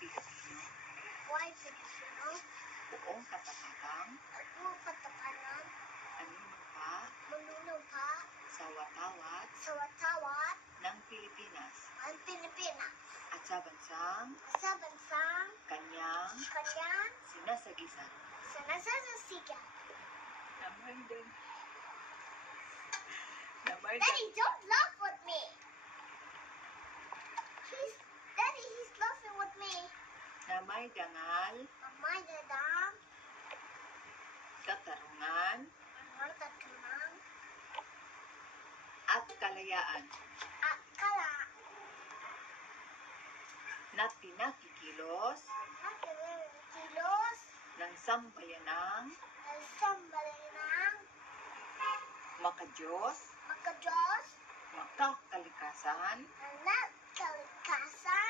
Pilipino, Why Filipino? buong katapatang, Buong katapanan, anumpa manunumpa sa watawat sa watawat ng Pilipinas ang Pilipinas at sa bansang sa bansang kanyang kanyang sinasagisan. sa nasasasigan. Daddy, don't laugh with me. He's laughing with me. Na may dangal, Mamay dadang, katarungan, martatunang, at kalayaan at kala, na pinakikilos kilos, ng sambayanang ng sambalinang, makadiyos, makadiyos, makakalikasan, ang kalikasan,